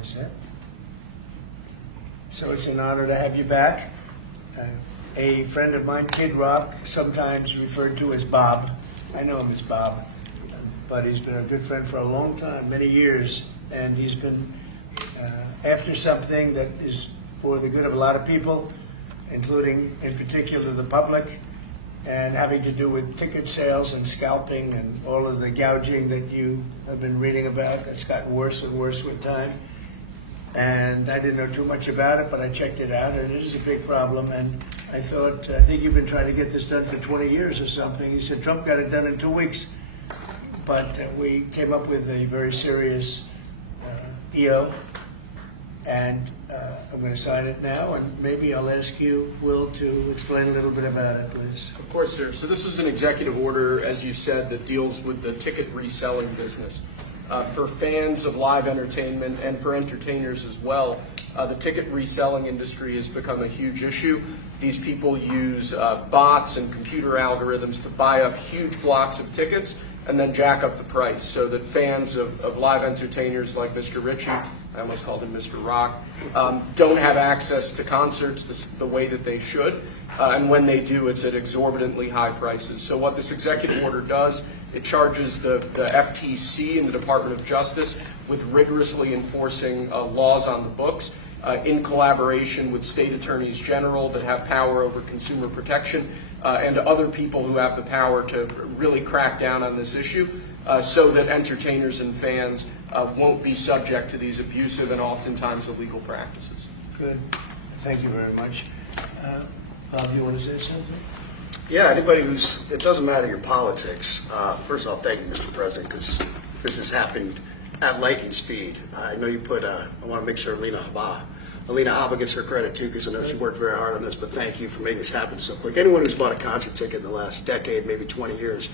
all set. So it's an honor to have you back. A friend of mine, Kid Rock, sometimes referred to as Bob. I know him as Bob, but he's been a good friend for a long time, many years, and he's been after something that is for the good of a lot of people, including, in particular, the public, and having to do with ticket sales and scalping and all of the gouging that you have been reading about. That's gotten worse and worse with time. And I didn't know too much about it, but I checked it out, and it is a big problem. And I think you've been trying to get this done for 20 years or something. He said Trump got it done in 2 weeks. But we came up with a very serious EO, and I'm going to sign it now, and maybe I'll ask you, Will, to explain a little bit about it, please. Of course, sir. So this is an executive order, as you said, that deals with the ticket reselling business. For fans of live entertainment and for entertainers as well, the ticket reselling industry has become a huge issue. These people use bots and computer algorithms to buy up huge blocks of tickets and then jack up the price so that fans of live entertainers like Mr. Ritchie, I almost called him Mr. Rock, don't have access to concerts the way that they should. And when they do, it's at exorbitantly high prices. So what this executive order does, it charges the FTC and the Department of Justice with rigorously enforcing laws on the books in collaboration with state attorneys general that have power over consumer protection and other people who have the power to really crack down on this issue so that entertainers and fans won't be subject to these abusive and oftentimes illegal practices. Good. Thank you very much. Bob, you want to say something? Yeah, anybody it doesn't matter your politics. First off, thank you, Mr. President, because this has happened at lightning speed. I know you put, I want to make sure Alina Habba gets her credit too, because I know she worked very hard on this, but thank you for making this happen so quick. Anyone who's bought a concert ticket in the last decade, maybe 20 years,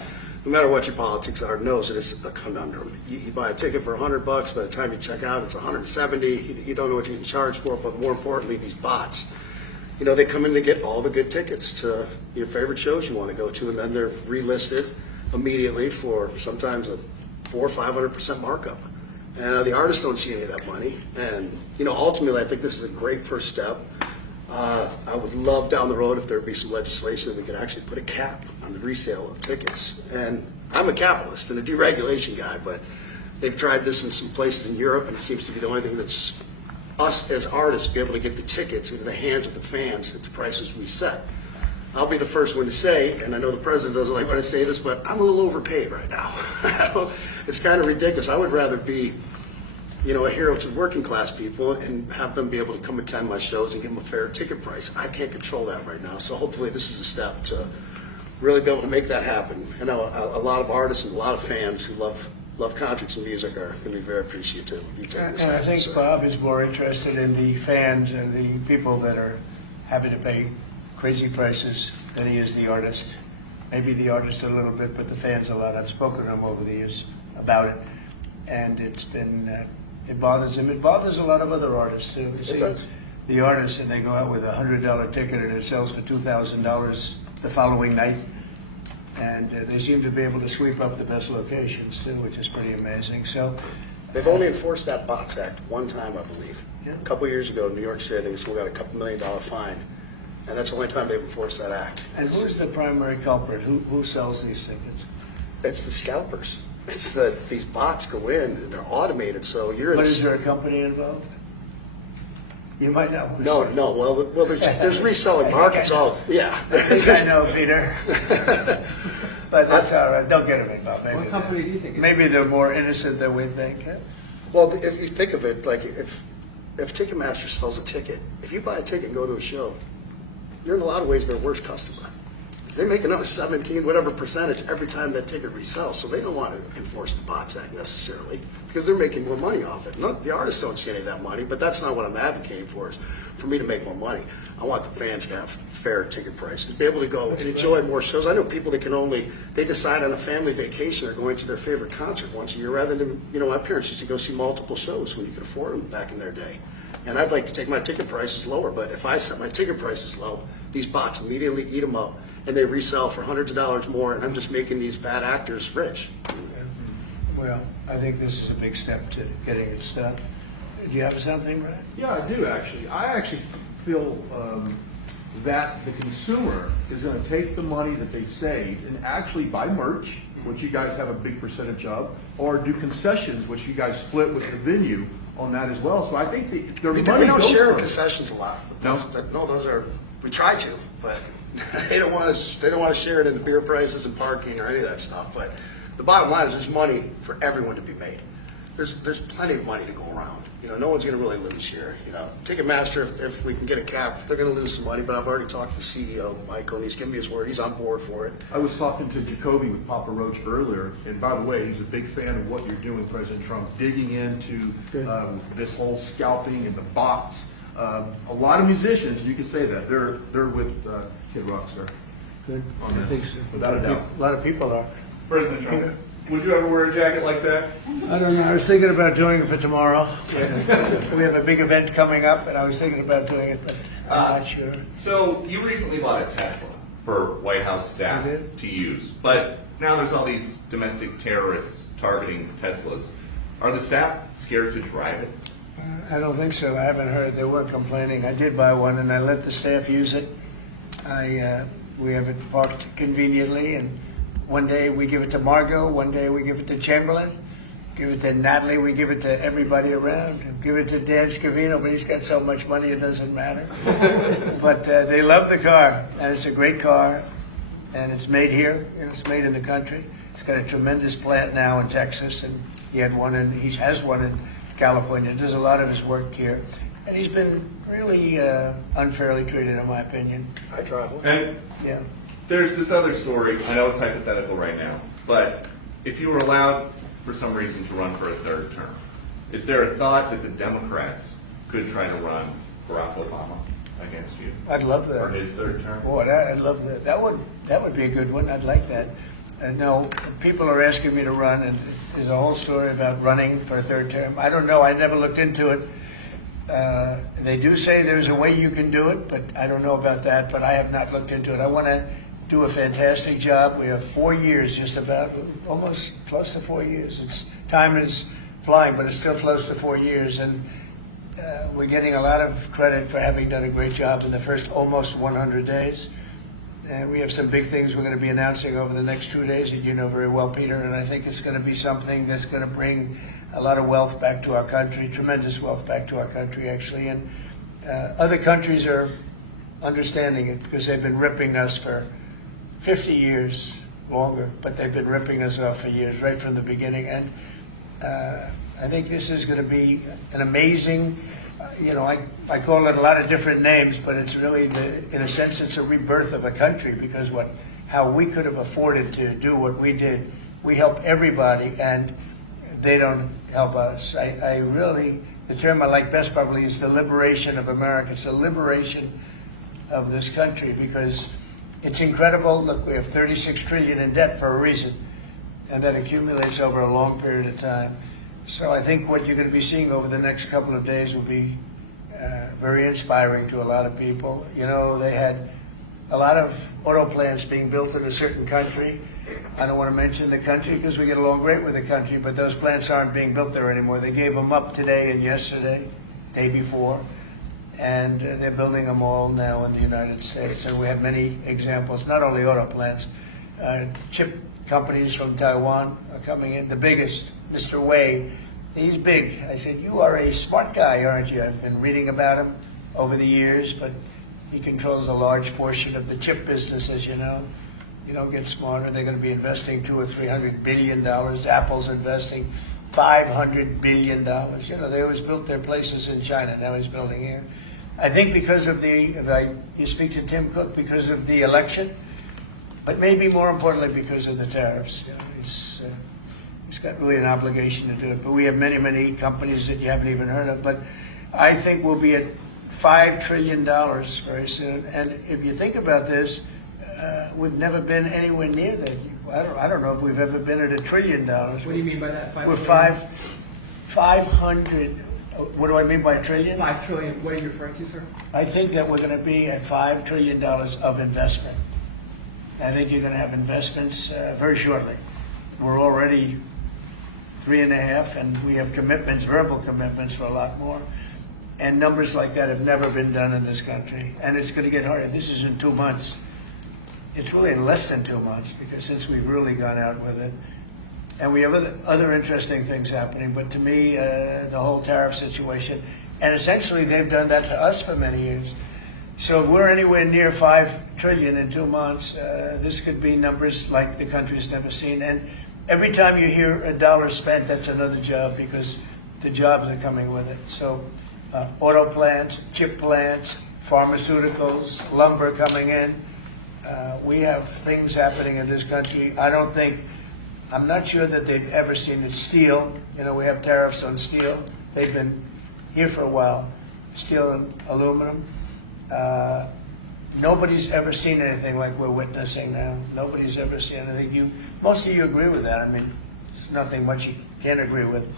no matter what your politics are, knows that it's a conundrum. You buy a ticket for $100, by the time you check out, it's $170. You don't know what you can charge for it, but more importantly, these bots. You know, they come in to get all the good tickets to your favorite shows you want to go to, and then they're relisted immediately for sometimes a 400% or 500% markup. And the artists don't see any of that money. And, you know, ultimately, I think this is a great first step. I would love down the road if there would be some legislation that we could actually put a cap on the resale of tickets. And I'm a capitalist and a deregulation guy, but they've tried this in some places in Europe, and it seems to be the only thing that's us as artists be able to get the tickets into the hands of the fans at the prices we set. I'll be the first one to say, and I know the president doesn't like when I say this, but I'm a little overpaid right now. It's kind of ridiculous. I would rather be, you know, a hero to working class people and have them be able to come attend my shows and give them a fair ticket price. I can't control that right now, so hopefully this is a step to really be able to make that happen. I know a lot of artists and a lot of fans who love concerts and music are going to be very appreciative of you taking this. And I think Bob is more interested in the fans and the people that are having to pay crazy prices than he is the artist. Maybe the artist a little bit, but the fans a lot. I've spoken to him over the years about it, and it's been it bothers him. It bothers a lot of other artists too. To see the artists and they go out with a $100 ticket and it sells for $2,000 the following night. And they seem to be able to sweep up the best locations too, which is pretty amazing. So they've only enforced that Bots Act one time, I believe. Yeah. A couple of years ago in New York City, they got a couple $1 million fine, and that's the only time they've enforced that act. And who's the primary culprit? Who sells these tickets? It's the scalpers. It's these bots go in and they're automated, so you're in. But is there a company involved? You might not. No. Well, there's reselling markets. Yeah. I think I know, Peter. But that's all right. Don't get me, Bob. Maybe What company do you think it is? Maybe they're more innocent than we think. Well, if you think of it, like if Ticketmaster sells a ticket, if you buy a ticket and go to a show, you're in a lot of ways their worst customer. They make another 17 whatever percentage every time that ticket resells, so they don't want to enforce the Bots Act necessarily because they're making more money off it. The artists don't see any of that money, but that's not what I'm advocating for. Is for me to make more money. I want the fans to have fair ticket prices, be able to go and enjoy more shows. I know people that they decide on a family vacation or going to their favorite concert once a year rather than, you know, my parents used to go see multiple shows when you could afford them back in their day. And I'd like to take my ticket prices lower, but if I set my ticket prices low, these bots immediately eat them up and they resell for hundreds of dollars more, and I'm just making these bad actors rich. Well, I think this is a big step to getting it stopped. Do you have something, Brad? Yeah, I do actually. I actually feel that the consumer is going to take the money that they've saved and actually buy merch, which you guys have a big percentage of, or do concessions, which you guys split with the venue on that as well. So I think their We money don't goes share for it. concessions a lot. No? No, those are, we try to, but they don't want to share it in the beer prices and parking or any of that stuff. But the bottom line is there's money for everyone to be made. There's plenty of money to go around. You know, no one's going to really lose here. You know, Ticketmaster, if we can get a cap, they're going to lose some money. But I've already talked to CEO Michael, and he's given me his word. He's on board for it. I was talking to Jacoby with Papa Roach earlier, and by the way, he's a big fan of what you're doing, President Trump, digging into this whole scalping and the box. A lot of musicians, you can say that, they're with Kid Rock, sir. Good. On I this, think so. without a doubt. A lot of people are. President Trump, would you ever wear a jacket like that? I don't know. I was thinking about doing it for tomorrow. We have a big event coming up, and I was thinking about doing it, but I'm not sure. So you recently bought a Tesla for White House staff I did. to use, but now there's all these domestic terrorists targeting Teslas. Are the staff scared to drive it? I don't think so. I haven't heard. They were complaining. I did buy one, and I let the staff use it. We have it parked conveniently, and one day we give it to Margot, one day we give it to Chamberlain, give it to Natalie, we give it to everybody around, give it to Dan Scavino, but he's got so much money it doesn't matter. But they love the car, and it's a great car, and it's made here, and it's made in the country. He's got a tremendous plant now in Texas, and he has one in California. Does a lot of his work here, and he's been really unfairly treated, in my opinion. I drive one. And Yeah. there's this other story. I know it's hypothetical right now, but if you were allowed for some reason to run for a third term, is there a thought that the Democrats could try to run Barack Obama against you I'd love that. for his third term? Boy, I'd love that. That would be a good one. I'd like that. No, people are asking me to run, and there's a whole story about running for a third term. I don't know. I never looked into it. They do say there's a way you can do it, but I don't know about that. But I have not looked into it. I want to do a fantastic job. We have 4 years, just about, almost close to 4 years. Time is flying, but it's still close to 4 years, and we're getting a lot of credit for having done a great job in the first almost 100 days. And we have some big things we're going to be announcing over the next 2 days that you know very well, Peter, and I think it's going to be something that's going to bring a lot of wealth back to our country, tremendous wealth back to our country, actually. And other countries are understanding it because they've been ripping us for 50 years, longer, but they've been ripping us off for years, right from the beginning. And I think this is going to be an amazing, I call it a lot of different names, but it's really, in a sense, it's a rebirth of a country because how we could have afforded to do what we did. We help everybody, and they don't help us. I really, the term I like best probably is the liberation of America. It's the liberation of this country because it's incredible. Look, we have 36 trillion in debt for a reason, and that accumulates over a long period of time. So I think what you're going to be seeing over the next couple of days will be very inspiring to a lot of people. You know, they had a lot of auto plants being built in a certain country. I don't want to mention the country because we get along great with the country, but those plants aren't being built there anymore. They gave them up today and yesterday, day before, and they're building them all now in the United States. And we have many examples, not only auto plants, chip companies from Taiwan are coming in. The biggest, Mr. Wei, he's big. I said, you are a smart guy, aren't you? I've been reading about him over the years, but he controls a large portion of the chip business, as you know. You don't get smarter. They're going to be investing $200 or $300 billion. Apple's investing $500 billion. You know, they always built their places in China. Now he's building here. I think because of you speak to Tim Cook, because of the election, but maybe more importantly because of the tariffs. You know, he's got really an obligation to do it. But we have many, many companies that you haven't even heard of. But I think we'll be at $5 trillion very soon. And if you think about this, we've never been anywhere near that. I don't know if we've ever been at $1 trillion. What do you mean by that? We're 500. What do I mean by trillion? 5 trillion. What are you referring to, sir? I think that we're going to be at $5 trillion of investment. I think you're going to have investments very shortly. We're already 3.5, and we have commitments, verbal commitments for a lot more. And numbers like that have never been done in this country, and it's going to get harder. This is in 2 months. It's really in less than 2 months, because since we've really gone out with it, and we have other interesting things happening. But to me, the whole tariff situation, and essentially they've done that to us for many years. So if we're anywhere near $5 trillion in 2 months, this could be numbers like the country's never seen. And every time you hear a dollar spent, that's another job, because the jobs are coming with it. So auto plants, chip plants, pharmaceuticals, lumber coming in. We have things happening in this country. I'm not sure that they've ever seen it. Steel, we have tariffs on steel. They've been here for a while. Steel and aluminum. Nobody's ever seen anything like we're witnessing now. Nobody's ever seen anything. Most of you agree with that. I mean, it's nothing much you can't agree with.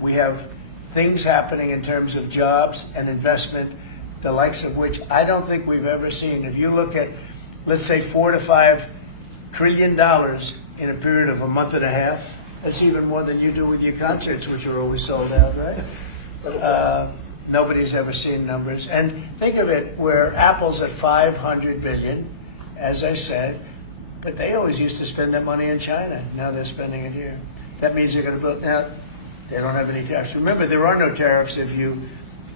We have things happening in terms of jobs and investment, the likes of which I don't think we've ever seen. If you look at, let's say, $4 to $5 trillion in a period of a month and a half, that's even more than you do with your concerts, which are always sold out, right? Nobody's ever seen numbers. And think of it, where Apple's at $500 billion, as I said, but they always used to spend that money in China. Now they're spending it here. That means they're going to build. Now, they don't have any tariffs. Remember, there are no tariffs if you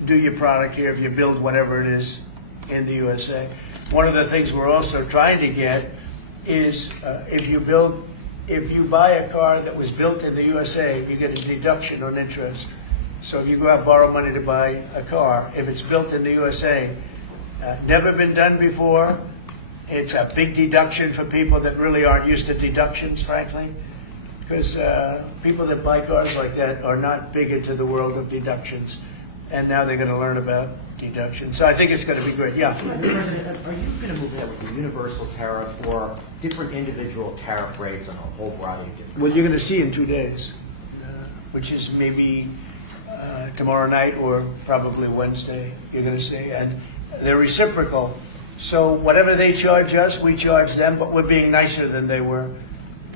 do your product here, if you build whatever it is in the USA. One of the things we're also trying to get is if you buy a car that was built in the USA, you get a deduction on interest. So if you go out and borrow money to buy a car, if it's built in the USA, never been done before. It's a big deduction for people that really aren't used to deductions, frankly, because people that buy cars like that are not big into the world of deductions, and now they're going to learn about deductions. So I think it's going to be great. Yeah. Mr. President, are you going to move ahead with a universal tariff or different individual tariff rates on a whole variety of different? Well, you're going to see in 2 days, which is maybe tomorrow night or probably Wednesday. You're going to see, and they're reciprocal. So whatever they charge us, we charge them, but we're being nicer than they were.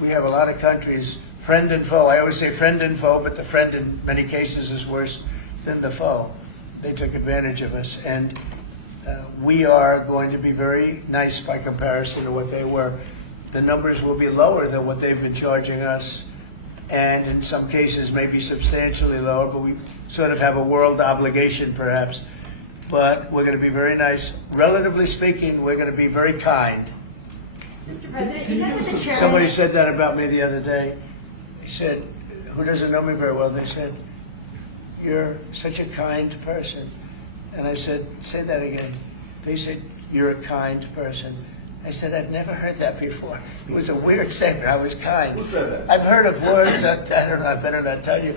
We have a lot of countries, friend and foe. I always say friend and foe, but the friend in many cases is worse than the foe. They took advantage of us, and we are going to be very nice by comparison to what they were. The numbers will be lower than what they've been charging us, and in some cases maybe substantially lower, but we sort of have a world obligation perhaps. But we're going to be very nice. Relatively speaking, we're going to be very kind. Mr. President, you met with the chairman. Somebody said that about me the other day. He said, who doesn't know me very well, they said, "You're such a kind person." And I said, "Say that again." They said, "You're a kind person." I said, "I've never heard that before." It was a weird statement. I was kind. Who said that? I've heard of words, I don't know, I better not tell you.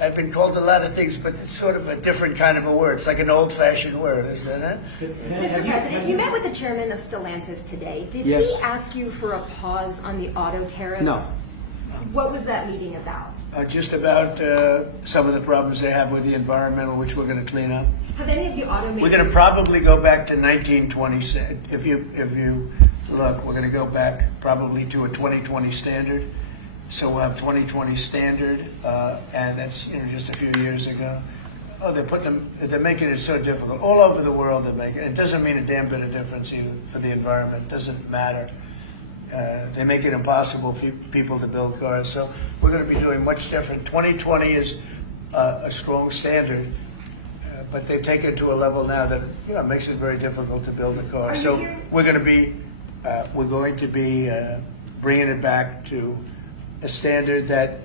I've been called a lot of things, but it's sort of a different kind of a word. It's like an old-fashioned word, isn't it? Mr. President, you met with the chairman of Stellantis today. Did Yes. he ask you for a pause on the auto tariffs? No. What was that meeting about? Just about some of the problems they have with the environmental, which we're going to clean up. Have any of the automakers... We're going to probably go back to 1920. If you look, we're going to go back probably to a 2020 standard. So we'll have 2020 standard, and that's just a few years ago. Oh, they're making it so difficult. All over the world they're making it. It doesn't mean a damn bit of difference even for the environment. It doesn't matter. They make it impossible for people to build cars. So we're going to be doing much different. 2020 is a strong standard, but they've taken it to a level now that makes it very difficult to build a car. So we're going to be bringing it back to a standard that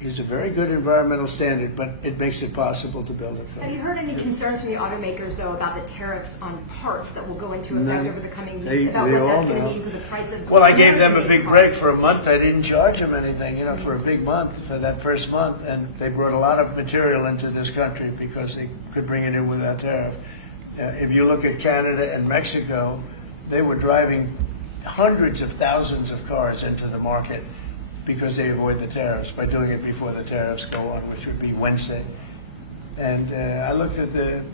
is a very good environmental standard, but it makes it possible to build a car. Have you heard any concerns from the automakers, though, about the tariffs on parts that will go into effect over the coming weeks, about what that's going to mean for the price of... Well, I gave them a big break for a month. I didn't charge them anything, for a big month, for that first month, and they brought a lot of material into this country because they could bring it in without tariff. If you look at Canada and Mexico, they were driving hundreds of thousands of cars into the market because they avoid the tariffs by doing it before the tariffs go on, which would be Wednesday. And I looked at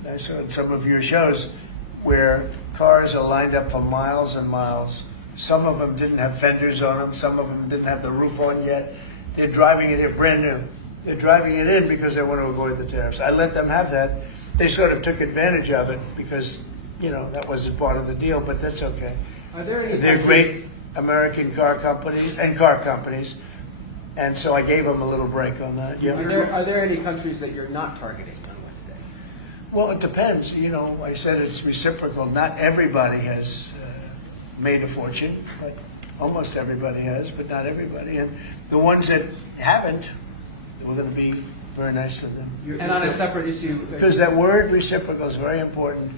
I saw some of your shows where cars are lined up for miles and miles. Some of them didn't have fenders on them. Some of them didn't have the roof on yet. they're driving it in brand new. They're driving it in because they want to avoid the tariffs. I let them have that. They sort of took advantage of it because, that wasn't part of the deal, but that's okay. Are there any They're countries- great American car companies, and so I gave them a little break on that. Yeah. Are there any countries that you're not targeting on Wednesday? Well, it depends. I said it's reciprocal. Not everybody has made a fortune, but almost everybody has, but not everybody. And the ones that haven't, we're going to be very nice to them. And on a separate issue, Because that word reciprocal is very important.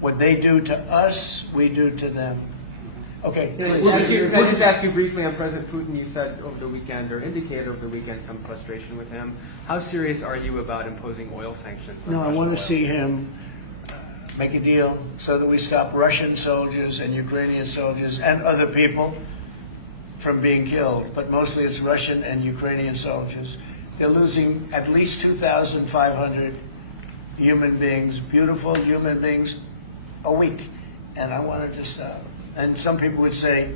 What they do to us, we do to them. Okay. Can I just ask you briefly on President Putin? You said over the weekend, or indicated over the weekend, some frustration with him. How serious are you about imposing oil sanctions on No, I Russian want oil? to see him make a deal so that we stop Russian soldiers and Ukrainian soldiers and other people from being killed. But mostly it's Russian and Ukrainian soldiers. They're losing at least 2,500 human beings, beautiful human beings, a week. And I want it to stop. And some people would say,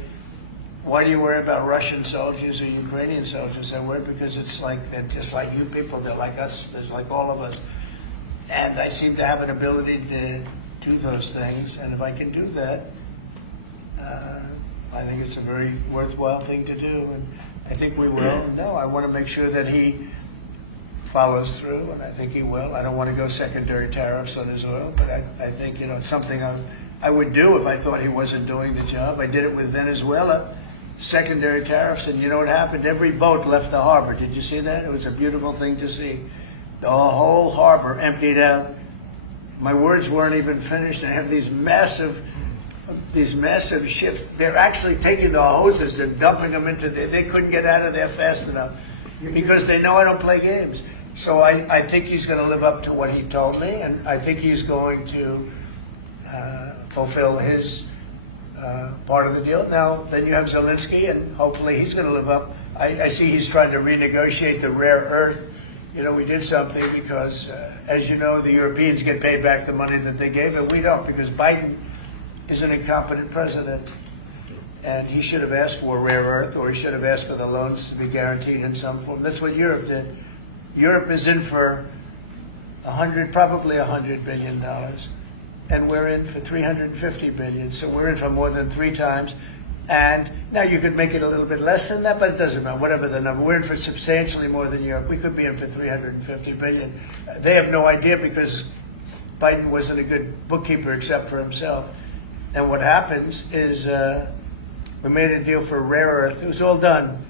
why do you worry about Russian soldiers or Ukrainian soldiers? I worry because it's like they're just like you people. They're like us. They're like all of us. And I seem to have an ability to do those things. And if I can do that, I think it's a very worthwhile thing to do. And I think we will. No, I want to make sure that he follows through, and I think he will. I don't want to go secondary tariffs on his oil, but I think, it's something I would do if I thought he wasn't doing the job. I did it with Venezuela, secondary tariffs, and you know what happened? Every boat left the harbor. Did you see that? It was a beautiful thing to see. The whole harbor emptied out. My words weren't even finished. I have these massive ships. They're actually taking the hoses and dumping them into there. They couldn't get out of there fast enough because they know I don't play games. So I think he's going to live up to what he told me, and I think he's going to fulfill his part of the deal. Now, then you have Zelensky, and hopefully he's going to live up. I see he's trying to renegotiate the rare earth. We did something because, as you know, the Europeans get paid back the money that they gave, and we don't, because Biden is an incompetent president. And he should have asked for rare earth, or he should have asked for the loans to be guaranteed in some form. That's what Europe did. Europe is in for probably $100 billion, and we're in for $350 billion. So we're in for more than 3 times. And now you could make it a little bit less than that, but it doesn't matter. Whatever the number, we're in for substantially more than Europe. We could be in for $350 billion. They have no idea because Biden wasn't a good bookkeeper except for himself. And what happens is we made a deal for rare earth. It was all done.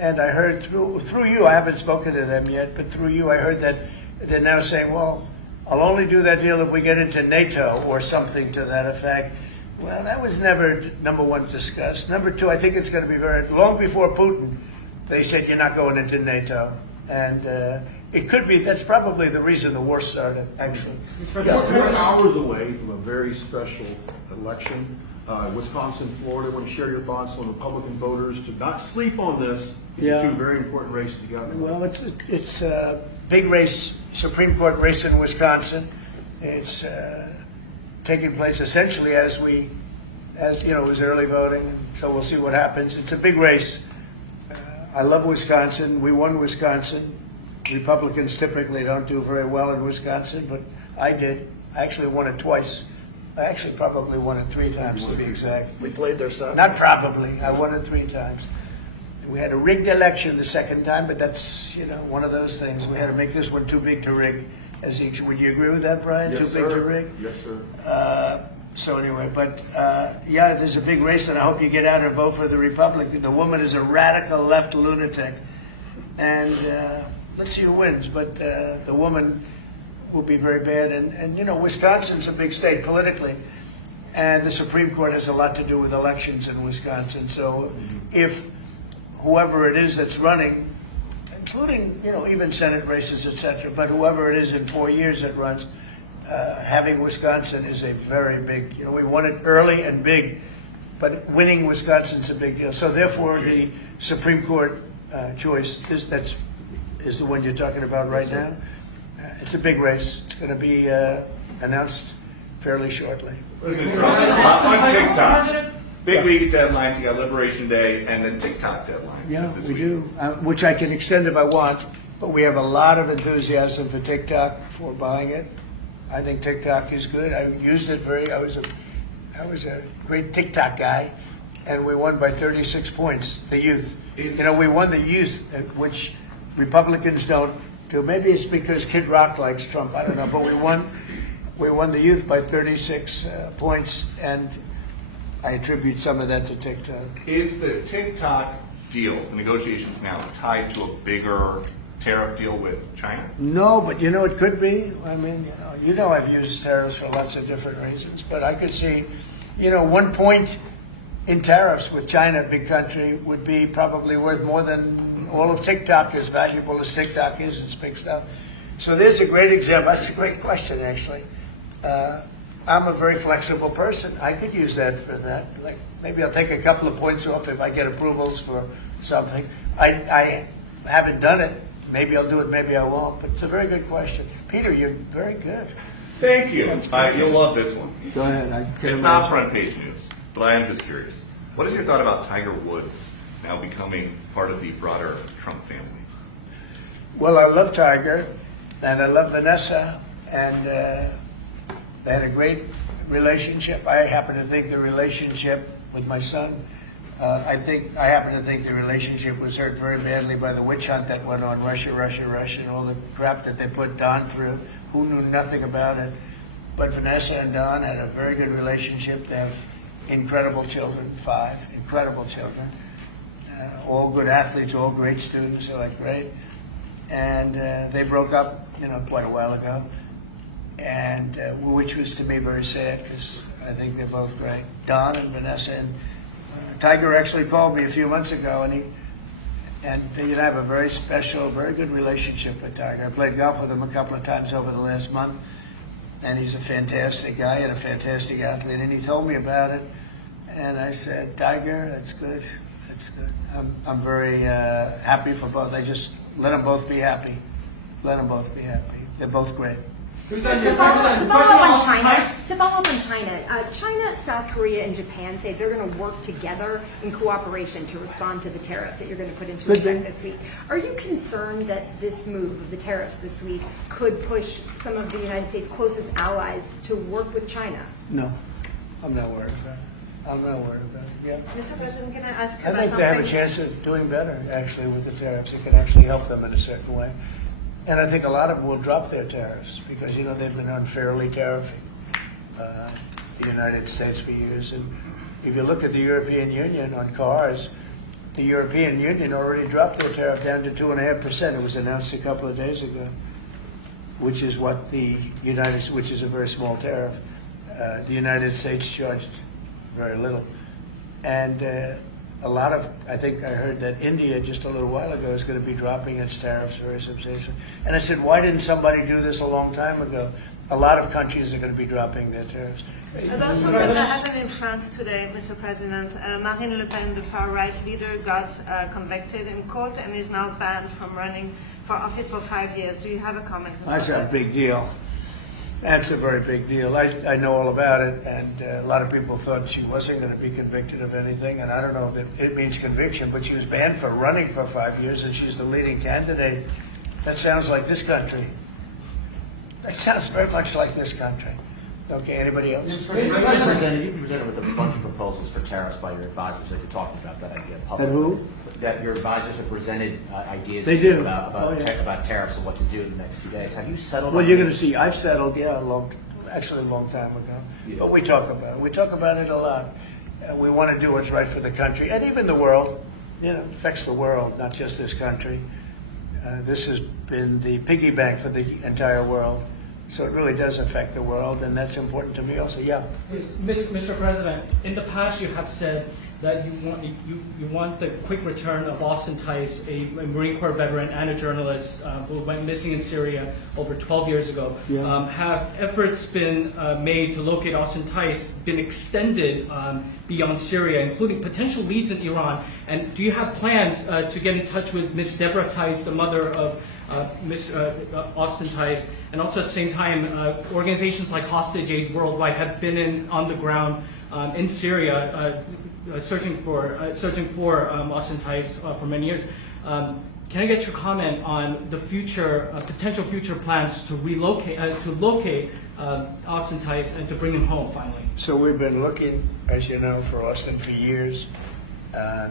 And I heard through you, I haven't spoken to them yet, but through you I heard that they're now saying, well, I'll only do that deal if we get into NATO or something to that effect. Well, that was never, number one, discussed. Number two, I think it's going to be long before Putin, they said you're not going into NATO. And it could be, that's probably the reason the war started, actually. We're hours away from a very special election. Wisconsin, Florida. I want to share your thoughts on Republican voters to not sleep on this. Yeah. 2 very important races together. Well, it's a big race, Supreme Court race in Wisconsin. It's taking place essentially as it was early voting, so we'll see what happens. It's a big race. I love Wisconsin. We won Wisconsin. Republicans typically don't do very well in Wisconsin, but I did. I actually won it twice. I actually probably won it 3 times to be exact. We played their side. Not probably. I won it 3 times. We had a rigged election the second time, but that's one of those things. We had to make this one too big to rig. Would you agree with that, Brian? Yes, Too big sir. to rig? Yes, sir. So anyway, but yeah, there's a big race, and I hope you get out and vote for the Republican. The woman is a radical left lunatic, and let's see who wins. But the woman will be very bad, and Wisconsin's a big state politically, and the Supreme Court has a lot to do with elections in Wisconsin. So if whoever it is that's running, including even Senate races, etc., but whoever it is in 4 years that runs, having Wisconsin is a very big, we won it early and big, but winning Wisconsin's a big deal. So therefore, the Supreme Court choice is the one you're talking about right now. It's a big race. It's going to be announced fairly shortly. President Trump, on TikTok, Big league deadlines, you got Liberation Day, and then TikTok deadline. Yeah, is this we week. do, which I can extend if I want, but we have a lot of enthusiasm for TikTok, for buying it. I think TikTok is good. I used it I was a great TikTok guy, and we won by 36 points, the youth. You know, we won the youth, which Republicans don't do. Maybe it's because Kid Rock likes Trump, I don't know, but we won the youth by 36 points, and I attribute some of that to TikTok. Is the TikTok deal, the negotiations now, tied to a bigger tariff deal with China? No, but you know, it could be. I mean, you know I've used tariffs for lots of different reasons, but I could see, 1 point in tariffs with China, big country, would be probably worth more than all of TikTok, as valuable as TikTok is. It's big stuff. So there's a great example. That's a great question, actually. I'm a very flexible person. I could use that for that. Like, maybe I'll take a couple of points off if I get approvals for something. I haven't done it. Maybe I'll do it, maybe I won't. But it's a very good question. Peter, you're very good. Thank you. You'll love this one. Go ahead. It's not front page news, but I am just curious. What is your thought about Tiger Woods now becoming part of the broader Trump family? Well, I love Tiger, and I love Vanessa, and they had a great relationship. I happen to think the relationship with my son, I happen to think the relationship was hurt very badly by the witch hunt that went on, Russia, and all the crap that they put Don through, who knew nothing about it. But Vanessa and Don had a very good relationship. They have incredible children, 5 incredible children, all good athletes, all great students. They're like great, and they broke up, quite a while ago, and which was to me very sad because I think they're both great. Don and Vanessa, and Tiger actually called me a few months ago, and I have a very special, very good relationship with Tiger. I played golf with him a couple of times over the last month, and he's a fantastic guy and a fantastic athlete. And he told me about it, and I said, Tiger, that's good. That's good. I'm very happy for both. I just let them both be happy. Let them both be happy. They're both great. To follow up on China, China, South Korea, and Japan say they're going to work together in cooperation to respond to the tariffs that you're going to put into effect this week. Are you concerned that this move of the tariffs this week could push some of the United States' closest allies to work with China? No, I'm not worried about it. I'm not worried about it. Yeah. Mr. President, can I ask you I about think they have a something? chance of doing better, actually, with the tariffs. It can actually help them in a certain way. And I think a lot of them will drop their tariffs because, they've been unfairly tariffing the United States for years. And if you look at the European Union on cars, the European Union already dropped their tariff down to 2.5%. It was announced a couple of days ago, which is what which is a very small tariff. The United States charged very little. And I think I heard that India just a little while ago is going to be dropping its tariffs very substantially. And I said, why didn't somebody do this a long time ago? A lot of countries are going to be dropping their tariffs. And also what happened in France today, Mr. President, Marine Le Pen, the far-right leader, got convicted in court and is now banned from running for office for 5 years. Do you have a comment? That's a big deal. That's a very big deal. I know all about it, and a lot of people thought she wasn't going to be convicted of anything, and I don't know if it means conviction, but she was banned for running for 5 years, and she's the leading candidate. That sounds like this country. That sounds very much like this country. Okay, anybody else? You've been presented with a bunch of proposals for tariffs by your advisors that you're talking about that idea publicly. And who? That your advisors have presented ideas They to you do. about tariffs and what to do in the next few days. Have you settled Well, on you're any- going to see. I've settled, a long time ago. Yeah. But we talk about it. We talk about it a lot. We want to do what's right for the country and even the world. It affects the world, not just this country. This has been the piggy bank for the entire world. So it really does affect the world, and that's important to me also. Yeah. Yes, Mr. President, in the past you have said that you want the quick return of Austin Tice, a Marine Corps veteran and a journalist who went missing in Syria over 12 years ago. Yeah. Have efforts been made to locate Austin Tice been extended beyond Syria, including potential leads in Iran? And do you have plans to get in touch with Ms. Deborah Tice, the mother of Ms. Austin Tice, and also at the same time, organizations like Hostage Aid Worldwide have been on the ground in Syria searching for Austin Tice for many years. Can I get your comment on the future, potential future plans to locate Austin Tice and to bring him home finally? So we've been looking, as you know, for Austin for years. I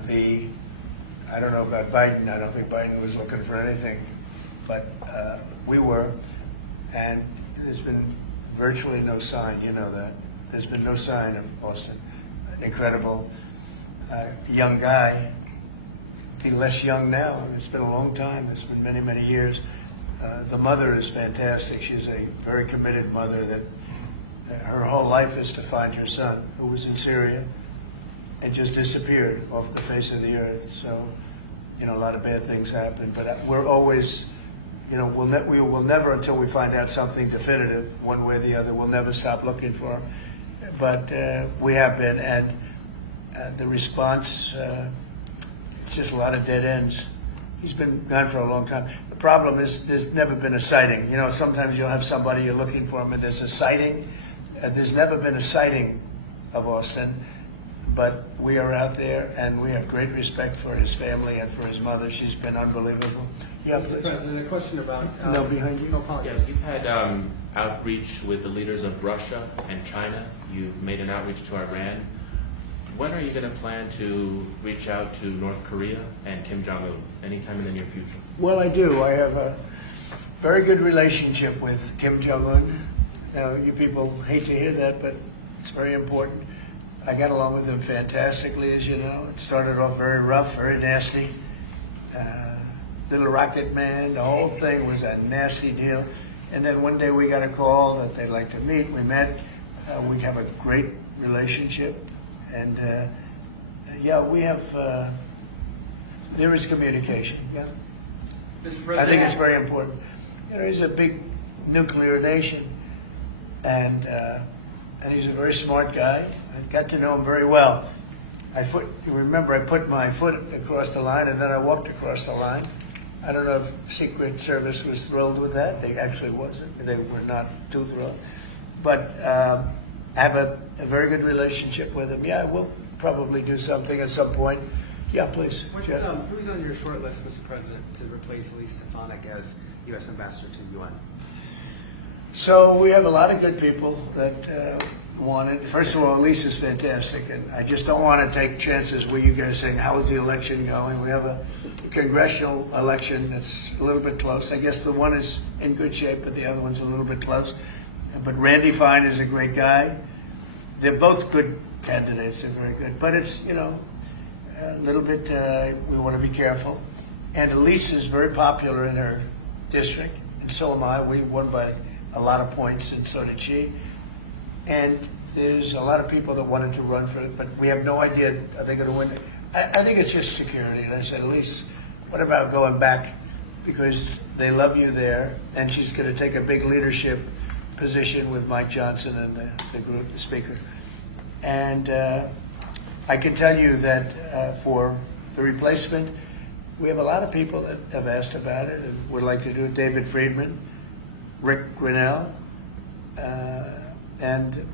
don't know about Biden. I don't think Biden was looking for anything, but we were, and there's been virtually no sign. You know that there's been no sign of Austin. An incredible young guy. Be less young now. It's been a long time. It's been many, many years. The mother is fantastic. She's a very committed mother that her whole life is to find her son, who was in Syria and just disappeared off the face of the earth. So, you know, a lot of bad things happen. But we're always, you know, we will never, until we find out something definitive, one way or the other, we'll never stop looking for him. But we have been, and the response, it's just a lot of dead ends. He's been gone for a long time. The problem is there's never been a sighting. You know, sometimes you'll have somebody you're looking for him and there's a sighting. There's never been a sighting of Austin, but we are out there and we have great respect for his family and for his mother. She's been unbelievable. Yeah, Mr. President, a question about... No, behind you. No, apologies. Yes, you've had outreach with the leaders of Russia and China. You've made an outreach to Iran. When are you going to plan to reach out to North Korea and Kim Jong-un? Anytime in the near future? Well, I do. I have a very good relationship with Kim Jong-un. Now, you people hate to hear that, but it's very important. I got along with him fantastically, as you know. It started off very rough, very nasty. Little rocket man, the whole thing was a nasty deal. And then one day we got a call that they'd like to meet. We met. We have a great relationship. And yeah, we have, there is communication, yeah. Mr. I President, think it's very important. You know, he's a big nuclear nation, and he's a very smart guy. I got to know him very well. You remember, I put my foot across the line, and then I walked across the line. I don't know if Secret Service was thrilled with that. They actually wasn't. They were not too thrilled. But I have a very good relationship with him. Yeah, we'll probably do something at some point. Yeah, please. Jeff. who's on your short list, Mr. President, to replace Elise Stefanik as U.S. Ambassador to the UN? So we have a lot of good people that want it. First of all, Elise is fantastic, and I just don't want to take chances with you guys saying, how is the election going? We have a congressional election that's a little bit close. I guess the one is in good shape, but the other one's a little bit close. But Randy Fine is a great guy. They're both good candidates. They're very good. But it's, you know, a little bit, we want to be careful. And Elise is very popular in her district, and so am I. We won by a lot of points, and so did she. And there's a lot of people that wanted to run for it, but we have no idea are they going to win. I think it's just security. And I said, Elise, what about going back? Because they love you there, and she's going to take a big leadership position with Mike Johnson and the group, the speaker. And I can tell you that for the replacement, we have a lot of people that have asked about it and would like to do it. David Friedman, Rick Grinnell, and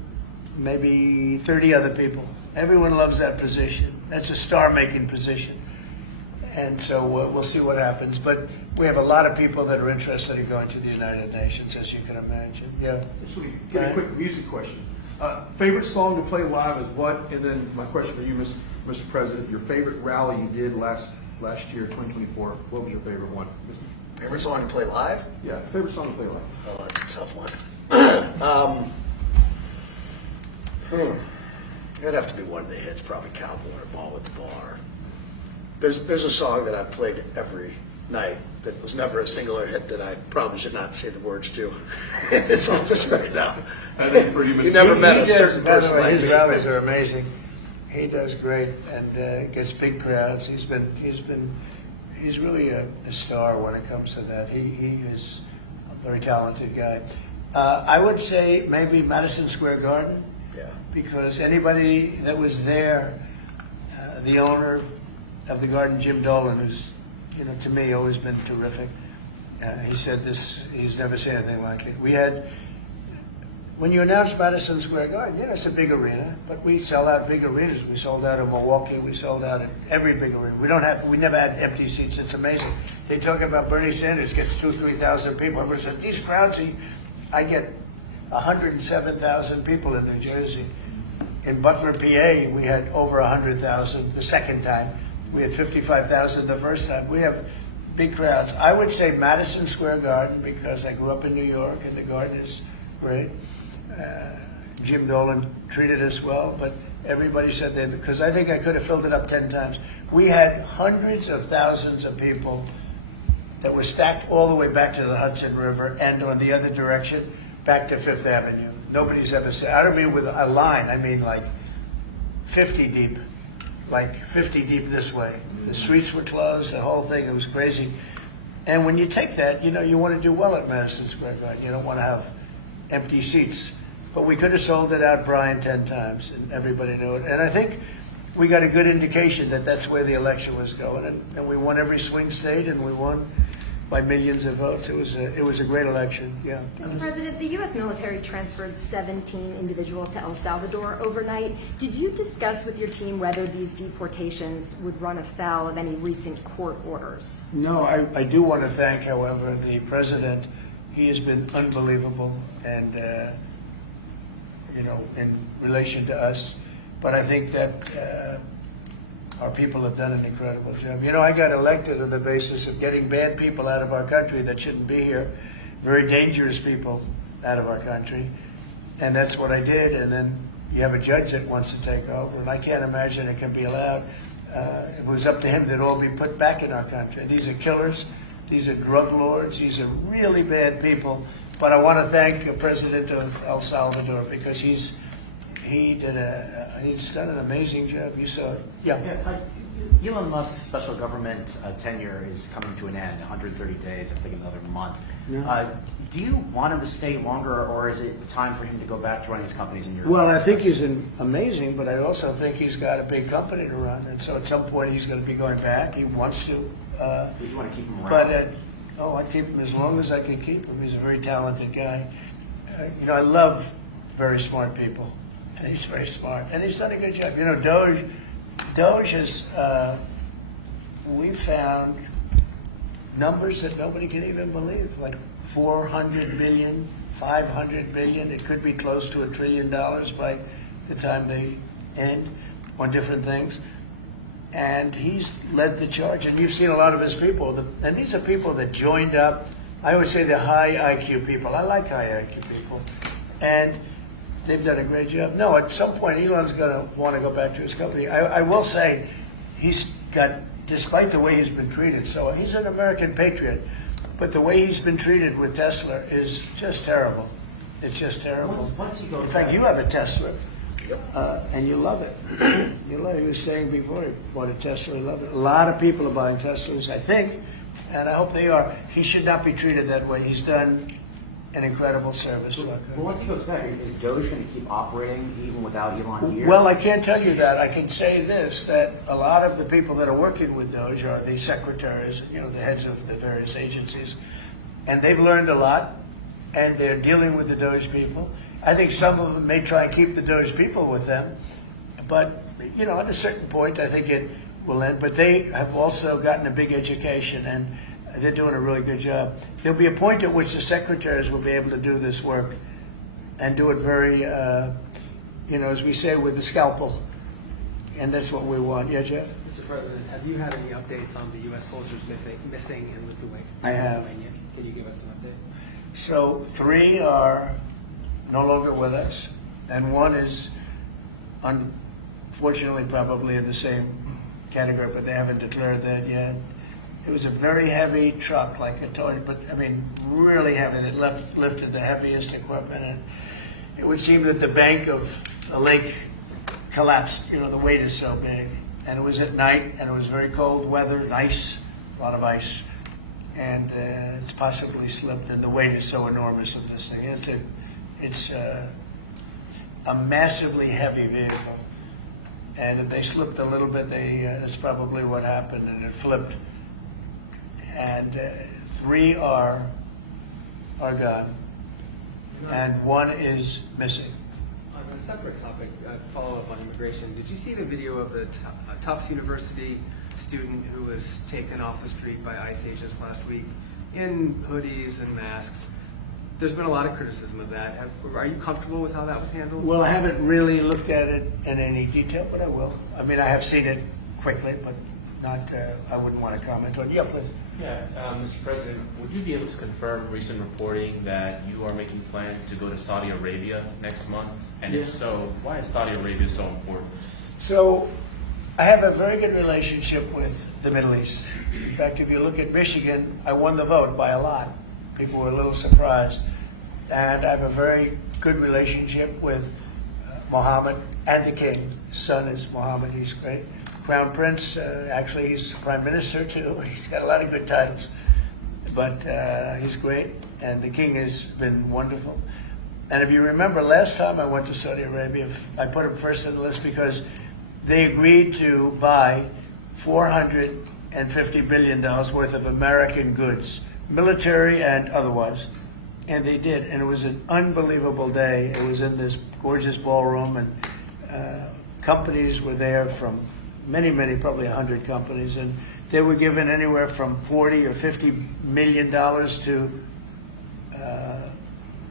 maybe 30 other people. Everyone loves that position. That's a star-making position. And so we'll see what happens. But we have a lot of people that are interested in going to the United Nations, as you can imagine. Yeah. Just let me get a quick music question. Favorite song to play live is what? And then my question for you, Mr. President, your favorite rally you did last year, 2024. What was your favorite one? Favorite song to play live? Yeah, favorite song to play live. Oh, that's a tough one. It'd have to be one of the hits, probably Cowboy or Ball at the Bar. There's a song that I've played every night that was never a singular hit that I probably should not say the words to in this office right now. I think pretty much. You never met a certain By the person way, like his me. rallies are amazing. He does great and gets big crowds. He's really a star when it comes to that. He is a very talented guy. I would say maybe Madison Square Garden. Yeah. Because anybody that was there, the owner of the garden, Jim Dolan, who's, you know, to me always been terrific. He said this, he's never seen anything like it. We had when you announce Madison Square Garden, you know, it's a big arena, but we sell out big arenas. We sold out in Milwaukee. We sold out at every big arena. We never had empty seats. It's amazing. They talk about Bernie Sanders gets 2,000 to 3,000 people. Everyone said, these crowds, I get 107,000 people in New Jersey. In Butler, PA, we had over 100,000 the second time. We had 55,000 the first time. We have big crowds. I would say Madison Square Garden because I grew up in New York and the Garden is great. Jim Dolan treated us well, but everybody said that because I think I could have filled it up 10 times. We had hundreds of thousands of people that were stacked all the way back to the Hudson River and on the other direction back to Fifth Avenue. Nobody's ever said, I don't mean with a line, I mean like 50 deep, like 50 deep this way. The streets were closed, the whole thing, it was crazy. And when you take that, you know, you want to do well at Madison Square Garden. You don't want to have empty seats. But we could have sold it out, Brian, 10 times, and everybody knew it. And I think we got a good indication that that's where the election was going. And we won every swing state, and we won by millions of votes. It was a great election, yeah. Mr. President, the U.S. military transferred 17 individuals to El Salvador overnight. Did you discuss with your team whether these deportations would run afoul of any recent court orders? No, I do want to thank, however, the president. He has been unbelievable, and you know, in relation to us. But I think that our people have done an incredible job. You know, I got elected on the basis of getting bad people out of our country that shouldn't be here, very dangerous people out of our country, and that's what I did. And then you have a judge that wants to take over, and I can't imagine it can be allowed. If it was up to him, they'd all be put back in our country. These are killers. These are drug lords. These are really bad people. But I want to thank the president of El Salvador because he's done an amazing job. You saw it. Yeah. Elon Musk's special government tenure is coming to an end, 130 days, I think another month. Yeah. Do you want him to stay longer, or is it time for him to go back to running his companies in Europe? Well, I think he's amazing, but I also think he's got a big company to run. And so at some point he's going to be going back. He wants to. Would you want to keep him around? But I'd keep him as long as I can keep him. He's a very talented guy. You know, I love very smart people. And he's very smart. And he's done a good job. You know, Doge has, we found numbers that nobody can even believe, like 400 billion, 500 billion. It could be close to $1 trillion by the time they end on different things. And he's led the charge. And you've seen a lot of his people. And these are people that joined up. I always say they're high IQ people. I like high IQ people. And they've done a great job. No, at some point, Elon's going to want to go back to his company. I will say he's got, despite the way he's been treated, so he's an American patriot, but the way he's been treated with Tesla is just terrible. It's just terrible. Once he goes In fact, back- you have a Tesla, and you love it. You love it. He was saying before he bought a Tesla, he loved it. A lot of people are buying Teslas, I think, and I hope they are. He should not be treated that way. He's done an incredible service to our country. Well, once he goes back, is Doge going to keep operating even without Elon here? Well, I can't tell you that. I can say this, that a lot of the people that are working with Doge are the secretaries, you know, the heads of the various agencies, and they've learned a lot, and they're dealing with the Doge people. I think some of them may try and keep the Doge people with them, but, you know, at a certain point, I think it will end. But they have also gotten a big education, and they're doing a really good job. There'll be a point at which the secretaries will be able to do this work and do it very, you know, as we say, with the scalpel. And that's what we want. Yeah, Jeff? Mr. President, have you had any updates on the U.S. soldiers missing in Lithuania? I have. Can you give us an update? So 3 are no longer with us, and 1 is unfortunately probably in the same category, but they haven't declared that yet. It was a very heavy truck, like a toy, but I mean, really heavy. That lifted the heaviest equipment, and it would seem that the bank of the lake collapsed. You know, the weight is so big, and it was at night, and it was very cold weather, and ice, a lot of ice, and it's possibly slipped. And the weight is so enormous of this thing. It's a massively heavy vehicle, and if they slipped a little bit, that's probably what happened, and it flipped. And 3 are gone. and one is missing. On a separate topic, follow up on immigration. Did you see the video of the Tufts University student who was taken off the street by ICE agents last week in hoodies and masks? There's been a lot of criticism of that. Are you comfortable with how that was handled? Well, I haven't really looked at it in any detail, but I will. I mean, I have seen it quickly, but not, I wouldn't want to comment on it. Yeah, please. Yeah, Mr. President, would you be able to confirm recent reporting that you are making plans to go to Saudi Arabia next month? And if so, why is Saudi Arabia so important? So, I have a very good relationship with the Middle East. In fact, if you look at Michigan, I won the vote by a lot. People were a little surprised. And I have a very good relationship with Mohammed and the king. His son is Mohammed, he's great. Crown Prince, actually he's Prime Minister too. He's got a lot of good titles. But he's great, and the king has been wonderful. And if you remember, last time I went to Saudi Arabia, I put him first on the list because they agreed to buy $450 billion worth of American goods, military and otherwise. And they did, and it was an unbelievable day. It was in this gorgeous ballroom, and companies were there from many, probably 100 companies, and they were given anywhere from 40 or 50 million dollars to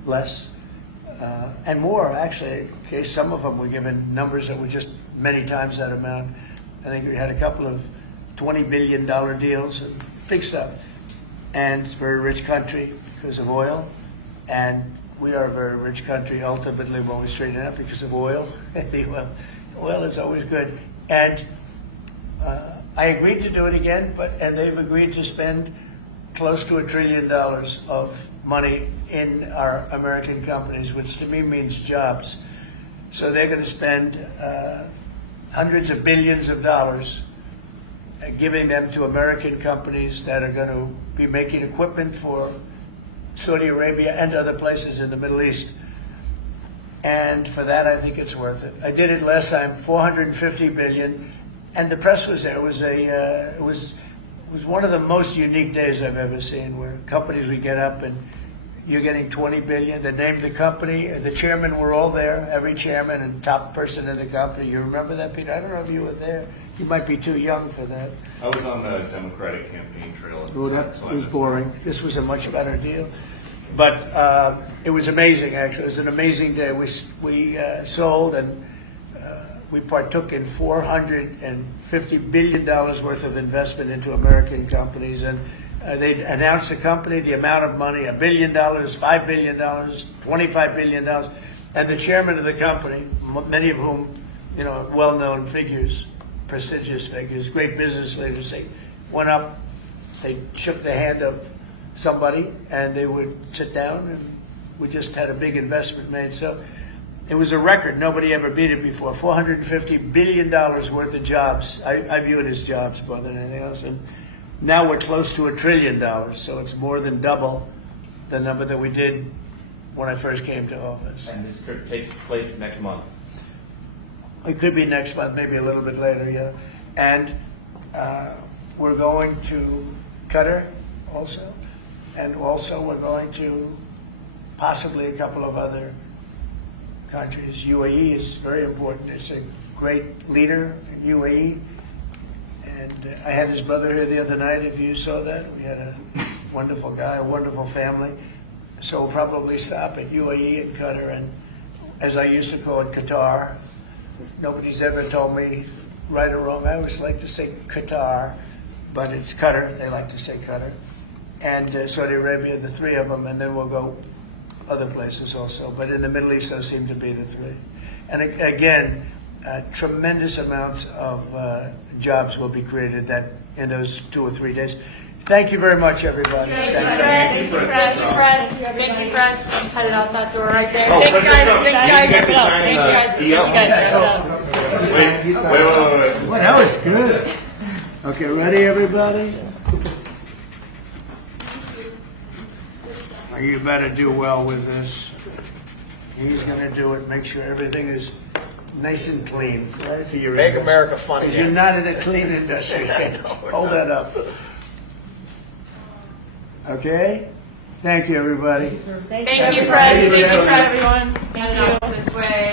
less, and more actually. Okay, some of them were given numbers that were just many times that amount. I think we had a couple of $20 billion deals, and big stuff. And it's a very rich country because of oil, and we are a very rich country ultimately when we straighten it out because of oil. Oil is always good, and I agreed to do it again, and they've agreed to spend close to $1 trillion of money in our American companies, which to me means jobs. So they're going to spend hundreds of billions of dollars giving them to American companies that are going to be making equipment for Saudi Arabia and other places in the Middle East. And for that, I think it's worth it. I did it last time, $450 billion, and the press was there. It was one of the most unique days I've ever seen, where companies would get up and you're getting $20 billion. They named the company, and the chairmen were all there, every chairman and top person in the company. You remember that, Peter? I don't know if you were there. You might be too young for that. I was on the Democratic campaign trail. Well, that was boring. This was a much better deal. But it was amazing, actually. It was an amazing day. We sold and we partook in $450 billion worth of investment into American companies. And they announced the company, the amount of money, $1 billion, $5 billion, $25 billion. And the chairman of the company, many of whom, well-known figures, prestigious figures, great business leaders, they went up, they shook the hand of somebody, and they would sit down, and we just had a big investment made. So it was a record. Nobody ever beat it before. $450 billion worth of jobs. I view it as jobs more than anything else. And now we're close to $1 trillion, so it's more than double the number that we did when I first came to office. And this trip takes place next month. It could be next month, maybe a little bit later, yeah. And we're going to Qatar also. And also we're going to possibly a couple of other countries. UAE is very important. It's a great leader in UAE. And I had his brother here the other night, if you saw that. We had a wonderful guy, a wonderful family. So we'll probably stop at UAE and Qatar, and as I used to call it, Qatar. Nobody's ever told me right or wrong. I always like to say Qatar, but it's Qatar. They like to say Qatar. And Saudi Arabia, the three of them, and then we'll go other places also. But in the Middle East, those seem to be the three. And again, tremendous amounts of jobs will be created in those 2 or 3 days. Thank you very much, everybody. Thank you, press. Headed out that door right there. Thanks, guys. Thanks, guys. Wait. Well, that was good. Okay, ready, everybody? You better do well with this. He's going to do it. Make sure everything is nice and clean. Right for your Make America fun Because again. you're not in a clean industry. Hold that up. Okay? Thank you, everybody. Thank you, Press. Thank you, Press, everyone. Thank you. This way.